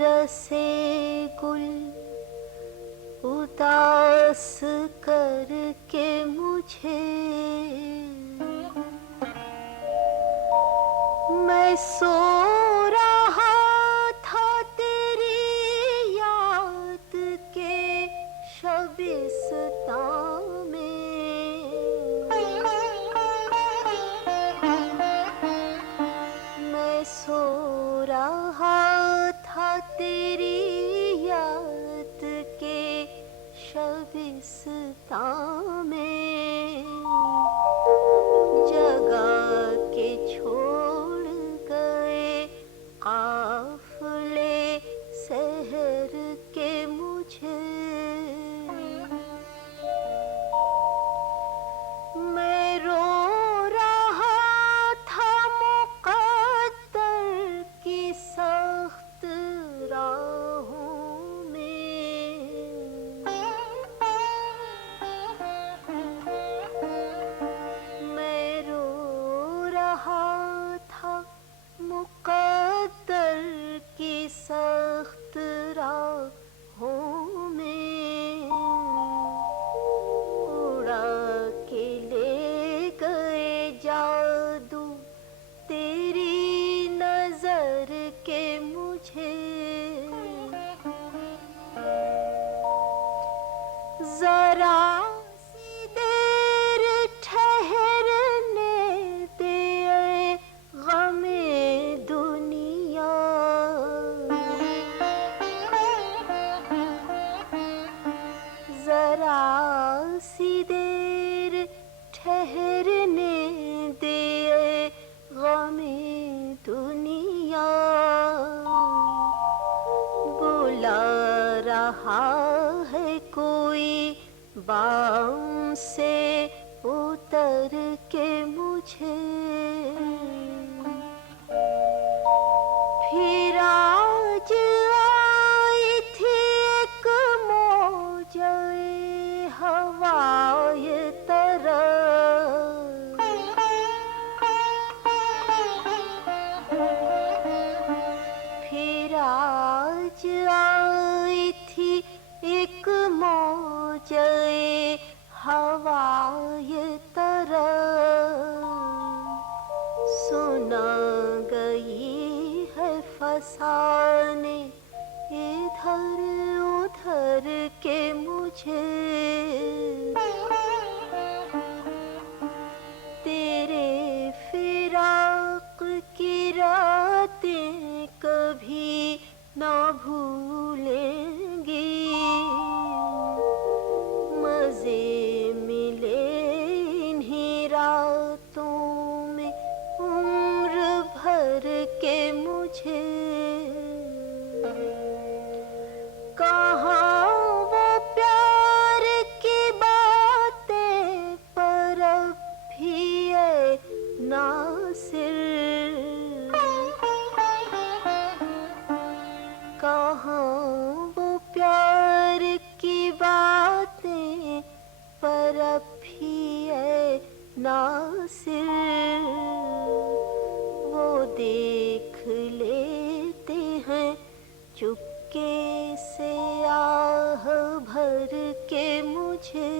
रसे गुल उदास करके मुझे, मैं सो रहा था तेरी याद के शबिस्तां में। मैं सो रहा था तेरी याद के शबिस्तां में, जगा के छोड़ गए काफिले शहर के मुझे। मैं रो रहा था मुक़द्दर की सख्त राहों में। मैं रो रहा था मुक़द्दर की सख्त राहों में, उड़ा के ले गए जादू तेरी नजर के मुझे। जरा सी देर ठहरने दे गमे दुनिया, जरा सी देर ठहरने दे गमे दुनिया। बुला रहा है कोई बाम से उतर के मुझे। फिर आज आई थी एक मौजे हवाए तरफ, फिर आज आई थी एक मौजे हवाए तरफ। सुना गई है फसाने इधर उधर के मुझे। तेरे फिराक की रातें कभी ना भूलेंगी, मजे मिले इन्हीं रातों में उम्र भर के मुझे। कहाँ वो प्यार की बातें पर अब भी है नासिर, कहाँ वो प्यार की बातें पर अब भी है नासिर। वो देख लेते हैं चुपके से आह भर के मुझे।